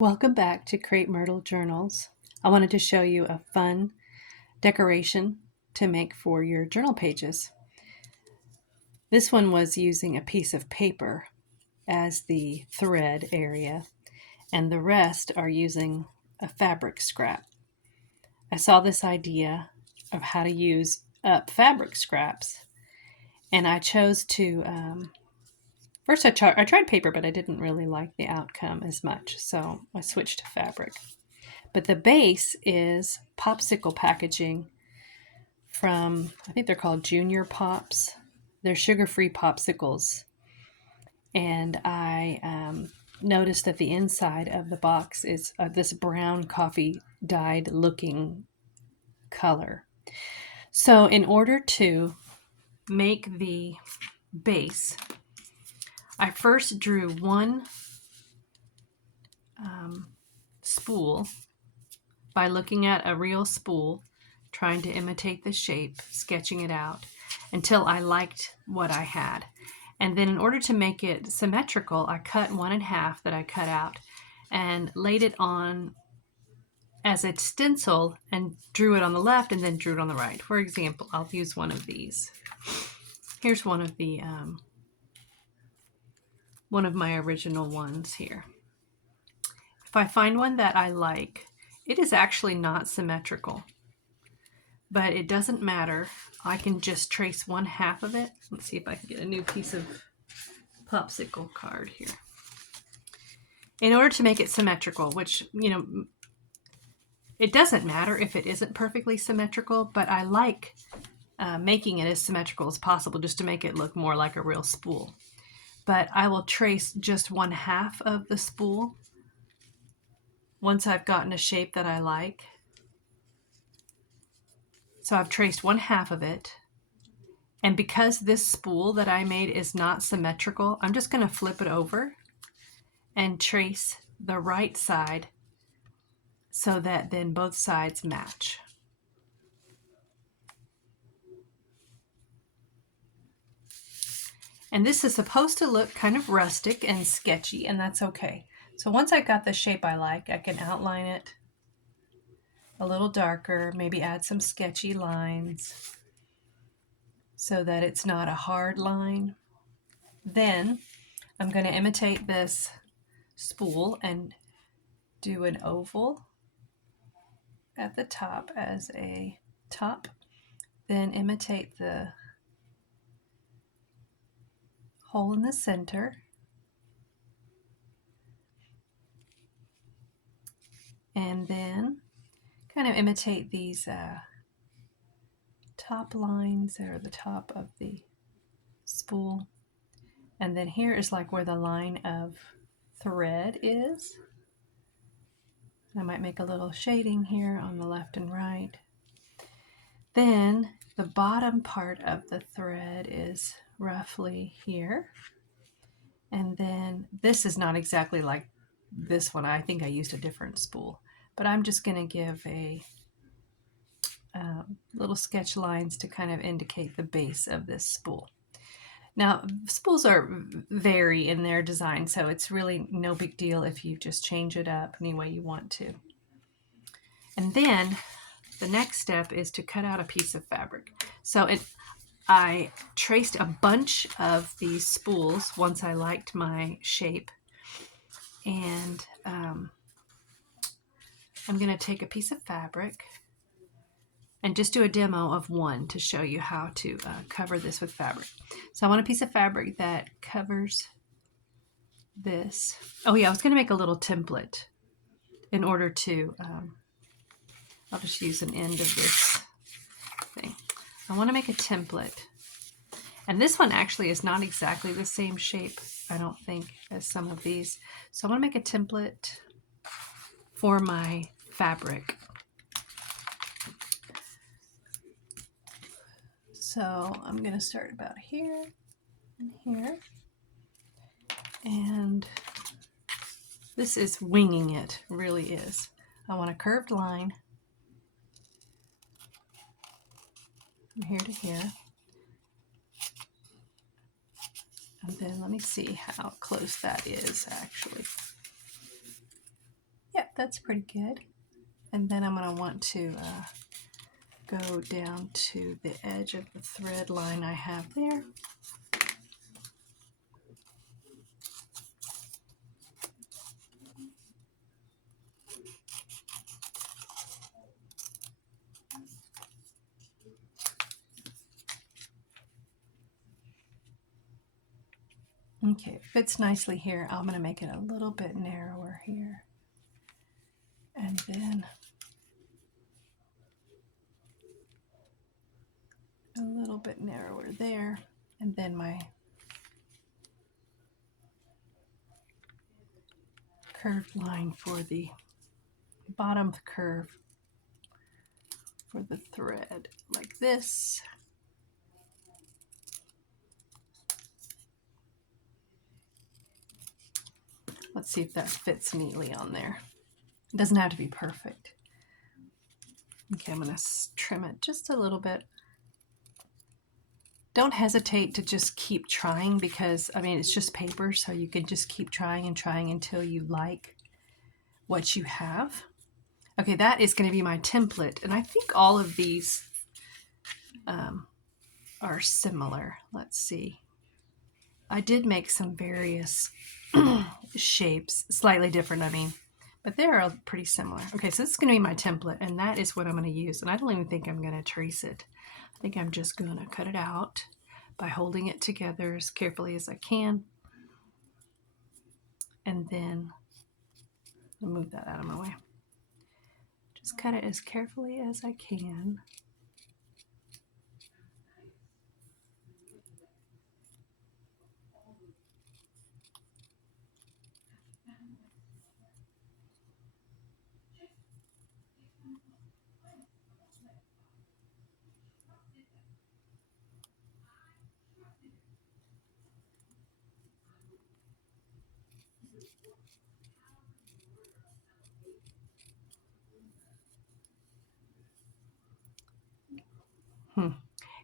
Welcome back to Create Myrtle Journals. I wanted to show you a fun decoration to make for your journal pages. This one was using a piece of paper as the thread area, and the rest are using a fabric scrap. I saw this idea of how to use up fabric scraps, and I chose to first, I tried paper, but I didn't really like the outcome as much, so I switched to fabric. But the base is popsicle packaging from, I think they're called Junior Pops. They're sugar-free popsicles. And I noticed that the inside of the box is this brown coffee dyed looking color. So in order to make the base, I first drew one spool by looking at a real spool, trying to imitate the shape, sketching it out until I liked what I had. And then in order to make it symmetrical, I cut one in half that I cut out and laid it on as a stencil and drew it on the left and then drew it on the right. For example, I'll use one of these. Here's one of my original ones here. If I find one that I like, it is actually not symmetrical, but it doesn't matter. I can just trace one half of it. Let's see if I can get a new piece of popsicle card here. In order to make it symmetrical, which, it doesn't matter if it isn't perfectly symmetrical, but I like making it as symmetrical as possible just to make it look more like a real spool. But I will trace just one half of the spool once I've gotten a shape that I like. So I've traced one half of it. And because this spool that I made is not symmetrical, I'm just going to flip it over and trace the right side so that then both sides match. And this is supposed to look kind of rustic and sketchy, and that's okay. So once I got the shape I like, I can outline it a little darker, maybe add some sketchy lines so that it's not a hard line. Then I'm going to imitate this spool and do an oval at the top as a top. Then imitate the hole in the center. And then kind of imitate these top lines that are the top of the spool. And then here is like where the line of thread is. I might make a little shading here on the left and right. Then the bottom part of the thread is roughly here. And then this is not exactly like this one. I think I used a different spool, but I'm just going to give a little sketch lines to kind of indicate the base of this spool. Now, spools vary in their design, so it's really no big deal if you just change it up any way you want to. And then the next step is to cut out a piece of fabric. So I traced a bunch of these spools once I liked my shape. And I'm going to take a piece of fabric and just do a demo of one to show you how to cover this with fabric. So I want a piece of fabric that covers this. Oh yeah, I was going to make a little template in order to, I'll just use an end of this thing. I want to make a template. And this one actually is not exactly the same shape, I don't think, as some of these. So I want to make a template for my fabric. So I'm going to start about here and here. And this is winging it, really is. I want a curved line from here to here. And then let me see how close that is actually. that's pretty good. And then I'm going to want to go down to the edge of the thread line I have there. Okay, it fits nicely here. I'm going to make it a little bit narrower here. And then a little bit narrower there. And then my curved line for the bottom curve for the thread, like this. Let's see if that fits neatly on there. It doesn't have to be perfect. Okay, I'm going to trim it just a little bit. Don't hesitate to just keep trying because, I mean, it's just paper, so you can just keep trying and trying until you like what you have. Okay, that is going to be my template, and I think all of these are similar. Let's see. I did make some various shapes, slightly different, I mean, but they're all pretty similar. Okay, so this is going to be my template, and that is what I'm going to use. And I don't even think I'm going to trace it. I think I'm just going to cut it out by holding it together as carefully as I can. And then I'll move that out of my way. Just cut it as carefully as I can.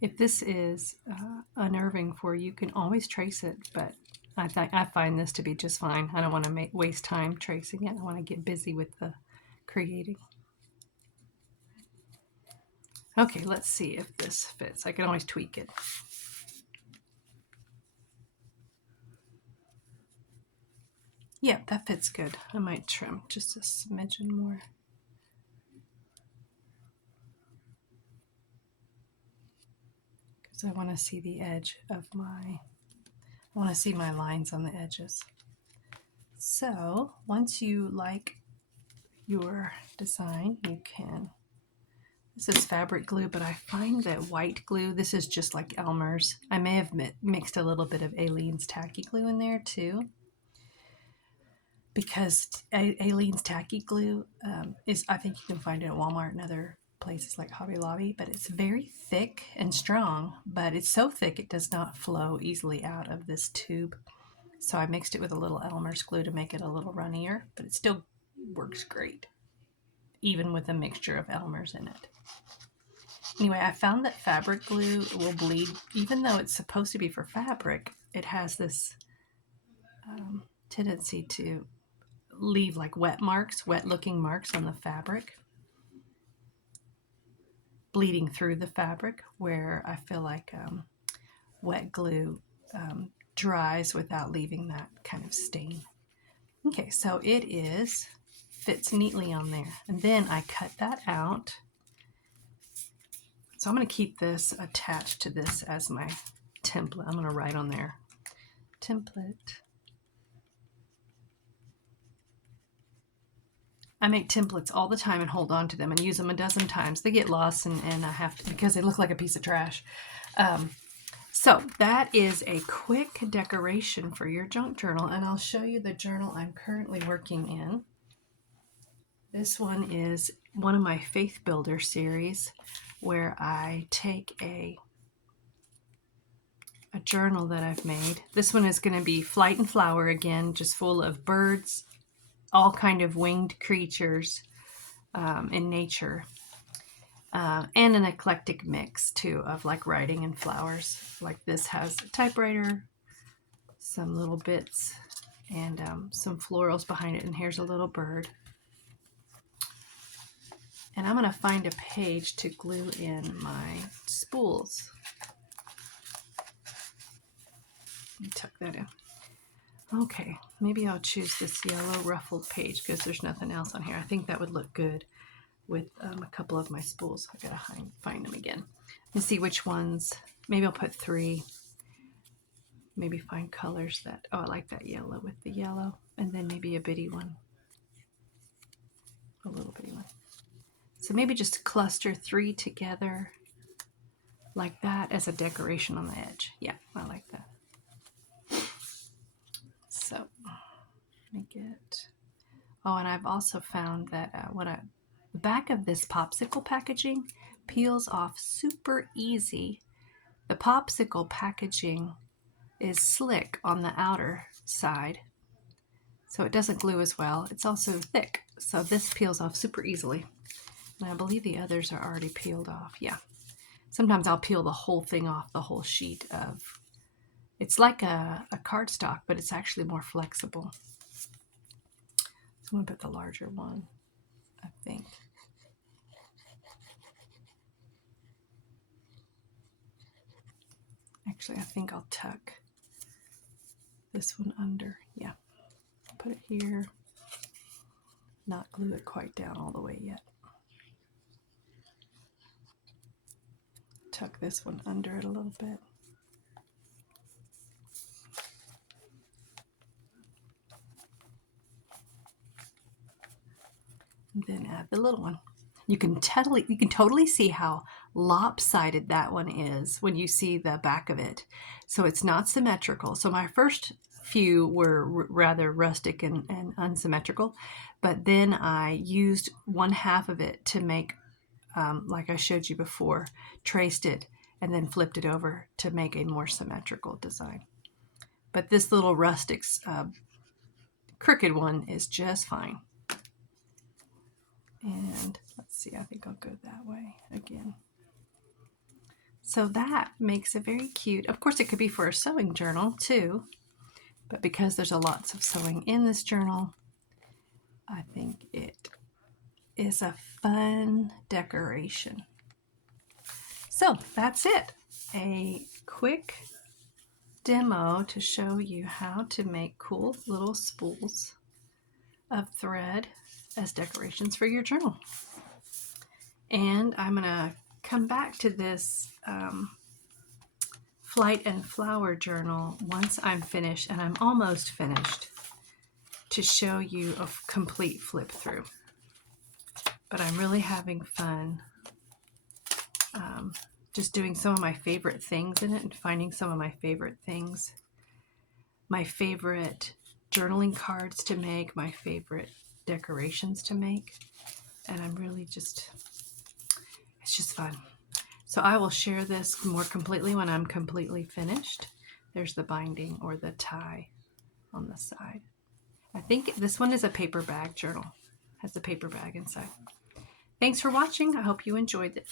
If this is unnerving for you, you can always trace it, but I find this to be just fine. I don't want to waste time tracing it. I want to get busy with the creating. Okay, let's see if this fits. I can always tweak it. Yeah, that fits good. I might trim just a smidgen more. Because I want to see the edge of I want to see my lines on the edges. So once you like your design, you can, this is fabric glue, but I find that white glue, this is just like Elmer's. I may have mixed a little bit of Aleene's tacky glue in there too, because Aleene's tacky glue is, I think you can find it at Walmart and other places like Hobby Lobby, but it's very thick and strong, but it's so thick it does not flow easily out of this tube. So I mixed it with a little Elmer's glue to make it a little runnier, but it still works great, even with a mixture of Elmer's in it. Anyway, I found that fabric glue will bleed, even though it's supposed to be for fabric. It has this tendency to leave like wet looking marks on the fabric, bleeding through the fabric, where I feel like wet glue dries without leaving that kind of stain. Okay, so it fits neatly on there. And then I cut that out. So I'm going to keep this attached to this as my template. I'm going to write on there, template. I make templates all the time and hold on to them and use them a dozen times. They get lost and I have to, because they look like a piece of trash. So that is a quick decoration for your junk journal, and I'll show you the journal I'm currently working in. This one is one of my Faith Builder series, where I take a journal that I've made. This one is going to be Flight and Flower again, just full of birds, all kind of winged creatures in nature. And an eclectic mix too of like writing and flowers. Like this has a typewriter, some little bits, and some florals behind it. And here's a little bird. And I'm going to find a page to glue in my spools. Let me tuck that in. Okay, maybe I'll choose this yellow ruffled page because there's nothing else on here. I think that would look good with a couple of my spools. I gotta find them again. Let's see which ones. Maybe I'll put 3. Maybe find colors that, oh, I like that yellow with the yellow. And then maybe a bitty one. A little bitty one. So maybe just cluster 3 together like that as a decoration on the edge. Yeah, I like that. So let me get, oh, and I've also found that the back of this popsicle packaging peels off super easy. The popsicle packaging is slick on the outer side, so it doesn't glue as well. It's also thick, so this peels off super easily. And I believe the others are already peeled off. Yeah. Sometimes I'll peel the whole thing off, the whole sheet of, it's like a cardstock, but it's actually more flexible. So I'm going to put the larger one, I think. Actually, I think I'll tuck this one under. Yeah. Put it here. Not glue it quite down all the way yet. Tuck this one under it a little bit. And then add the little one. You can totally see how lopsided that one is when you see the back of it. So it's not symmetrical. So my first few were rather rustic and unsymmetrical, but then I used 1/2 of it to make, like I showed you before, traced it and then flipped it over to make a more symmetrical design. But this little rustic crooked one is just fine. And let's see, I think I'll go that way again. So that makes a very cute, of course it could be for a sewing journal too, but because there's a lots of sewing in this journal, I think it is a fun decoration. So that's it. A quick demo to show you how to make cool little spools of thread as decorations for your journal. And I'm going to come back to this Flight and Flower journal once I'm finished, and I'm almost finished, to show you a complete flip through. But I'm really having fun just doing some of my favorite things in it and finding some of my favorite things, my favorite journaling cards to make, my favorite decorations to make. And I'm really just, it's just fun. So I will share this more completely when I'm completely finished. There's the binding or the tie on the side. I think this one is a paper bag journal. Has the paper bag inside. Thanks for watching. I hope you enjoyed it.